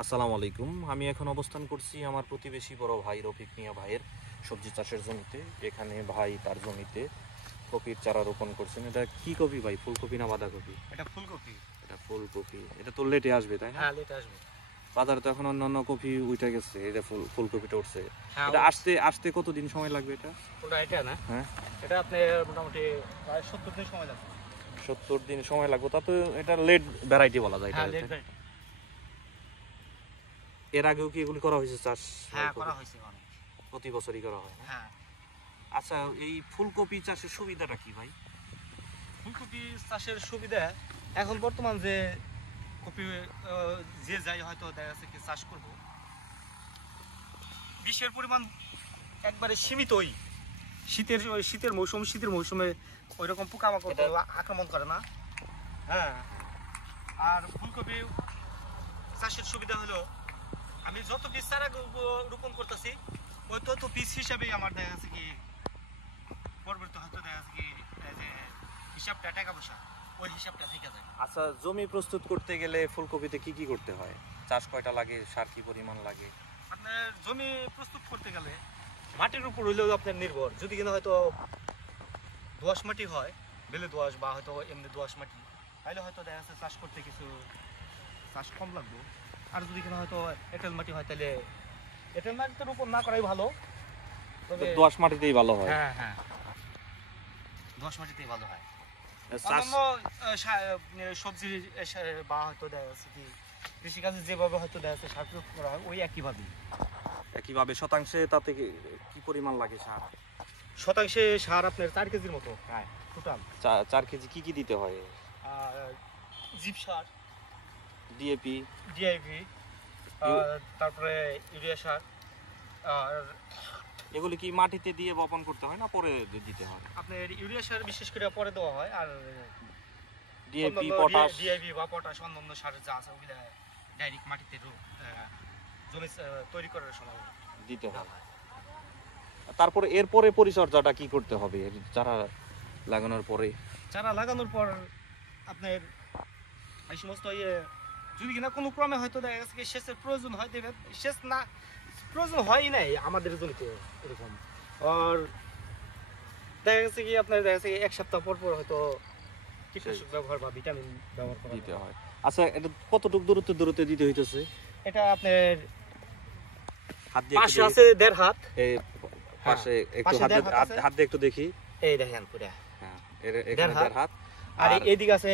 আসসালামু আলাইকুম। আমি এখন অবস্থান করছি আমার প্রতিবেশী বড় ভাই রফিক মিয়া ভাইয়ের সবজি চাষের জমিতে। এখানে ভাই তার জমিতে কপির চারা রোপণ করছেন। এটা কি কপি ভাই, ফুলকপি না বাঁধাকপি? এটা ফুলকপি। এটা ফুলকপি। এটা তো লেটে আসবে তাই না? হ্যাঁ, লেটে আসবে। বাজারে তো এখন অন্যান্য কপি উঠে গেছে, এটা ফুলকপিটা উঠছে। হ্যাঁ, এটা আসতে কতদিন সময় লাগবে এটা? ওটা এটা না, হ্যাঁ, এটা আপনার মোটামুটি প্রায় 70 দিন সময় লাগবে। 70 দিন সময় লাগবে। তা তো এটা লেট ভ্যারাইটি বলা যায়। হ্যাঁ, এটা লেট ভ্যারাইটি। এর আগেও কি এগুলি করা হয়েছে চাষ? হ্যাঁ, করা হয়েছে অনেক। প্রতি বছরই করা হয় না? হ্যাঁ। আচ্ছা, এই ফুলকপি চাষের সুবিধাটা কি ভাই? ফুলকপি চাষের সুবিধা এখন বর্তমান যে কপি যে যাই হয়তো দেখা যাচ্ছে কি চাষ করব, বৃষ্টির পরিমাণ একবারে সীমিতই। শীতের মৌসুমে ওই রকম পোকামাকড় আক্রমণ করে না। হ্যাঁ, আর ফুলকপি চাষের সুবিধা হলো আমি যত বীজ চারা রোপণ করতেছি ওই তত বীজ হিসাবেই আমার দেখা যাচ্ছে কি পরবর্তী হয়তো দেখা যাচ্ছে কি যে হিসাবটা টাকা পয়সা ওই হিসাবটা থেকে যায়। আচ্ছা, জমি প্রস্তুত করতে গেলে ফুলকপিতে কি কি করতে হয়? চাষ কয়টা লাগে, সার কি পরিমাণ লাগে? আপনার জমি প্রস্তুত করতে গেলে মাটির উপর হইলেও আপনার নির্ভর। যদি কিনা হয়তো দোআঁশ মাটি হয়, বেলে দোআঁশ বা হয়তো এমনি দোআঁশ মাটি, তাহলে হয়তো দেখা যাচ্ছে চাষ করতে কিছু চাষ কম লাগবে। আর যদি কিনা হয়তো এঁটেল মাটি হয় তাহলে এঁটেল মাটিতে রোপণ না করাই ভালো। তবে দোআঁশ মাটিতেই ভালো হয়। হ্যাঁ হ্যাঁ, দোআঁশ মাটিতেই ভালো হয়। চাষ অন্যান্য সবজি বা হয়তো দেখা যাচ্ছে কি কৃষিকাজে যেভাবে হয়তো দেখা যাচ্ছে সার প্রয়োগ করা হয় ওই একইভাবে শতাংশে তাতে কি পরিমাণ লাগে সার? শতাংশে সার আপনার 4 কেজির মতো প্রায় টোটাল। 4 কেজি কি কি দিতে হয়? আর জিপ সার, ডিএপি, ডিআইপি, তারপরে ইউরিয়া সার। আর এগুলি কি মাটিতে দিয়ে বপন করতে হয় না পরে দিতে হয়? আপনার ইউরিয়া সার বিশেষ করে পরে দেওয়া হয়। আর ডিএপি, পটাশ, ডিআইপি বা পটাশ অন্যান্য সার যা আছে ওগুলা ডাইরেক্ট মাটিতে জমি তৈরি করার সময় দিতে হয়। তারপরে এরপরে পরিচর্যাটা কি করতে হবে চারা লাগানোর পরে? চারা লাগানোর পর আপনার এই সমস্ত যদি কিনা কোনো ক্রমে হয়তো দেখা গেছে কি সেচের প্রয়োজন হয়, দেবে। সেচ না প্রয়োজন হয়ই নাই আমাদের জমিতে এরকম। আর দেখা গেছে কি আপনার দেখা গেছে 1 সপ্তাহ পর পর হয়তো কীটনাশক ব্যবহার বা ভিটামিন ব্যবহার করা দিতে হয়। আচ্ছা, এটা কতটুকু দূরত্বে দিতে হইতেছে? এটা আপনার হাত দিয়ে পাশে আছে 1.5 হাত। এই পাশে একটু হাত দিয়ে একটু দেখি। এই দেখেন পুরো। হ্যাঁ, এখানে 1.5 হাত। আর এইদিকে আছে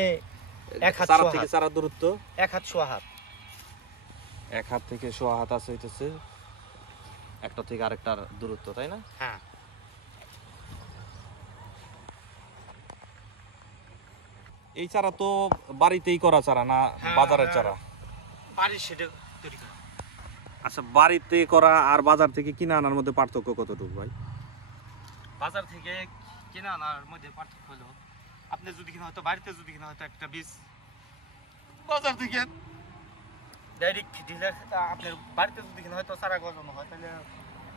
1 হাত চারা থেকে চারা দূরত্ব 1 হাত সোয়া হাত। 1 হাত থেকে সোয়া হাত আছে হইতেছে একটা থেকে আরেকটার দূরত্ব, তাই না? হ্যাঁ। এই চারা তো বাড়িতেই করা চারা না বাজারের চারা? বাড়ির সেটা তৈরি করা। আচ্ছা, বাড়িতে করা আর বাজার থেকে কিনে আনার মধ্যে পার্থক্য কতটুকু ভাই? বাজার থেকে কিনে আনার মধ্যে পার্থক্য হলো আপনি যদি কিনা হয়তো বাড়িতে যদি কিনা হয়তো একটা বীজ বাজার থেকে ডাইরেক্ট ডিলার, আপনার বাড়িতে যদি কিনা হয়তো চারা গজানো হয় তাহলে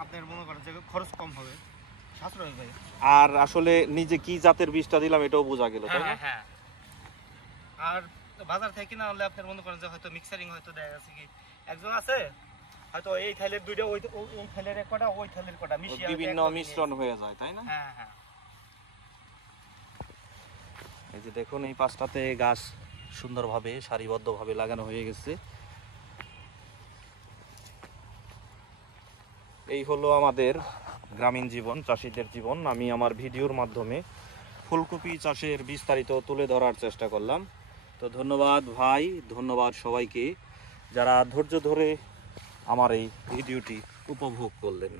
আপনার মনে করেন যে খরচ কম হবে, সাশ্রয় হবে। আর আসলে নিজে কি জাতের বীজটা দিলাম এটাও বোঝা গেল, তাই না? হ্যাঁ। আর বাজার থেকে কিনা আনলে আপনার মনে করেন যে হয়তো মিক্সারিং হয়তো দেখা যাচ্ছে কি একজন আছে হয়তো এই থাইলের দুইটা ওই থাইলের এক কটা ওই থাইলের কটা মিশিয়ে বিভিন্ন মিশ্রণ হয়ে যায়, তাই না? হ্যাঁ। এই যে দেখুন, এই পাশটাতে গাছ সুন্দরভাবে সারিবদ্ধভাবে লাগানো হয়ে গেছে। এই হলো আমাদের গ্রামীণ জীবন, চাষিদের জীবন। আমি আমার ভিডিওর মাধ্যমে ফুলকপি চাষের বিস্তারিত তুলে ধরার চেষ্টা করলাম। তো ধন্যবাদ ভাই, ধন্যবাদ সবাইকে যারা ধৈর্য ধরে আমার এই ভিডিওটি উপভোগ করলেন।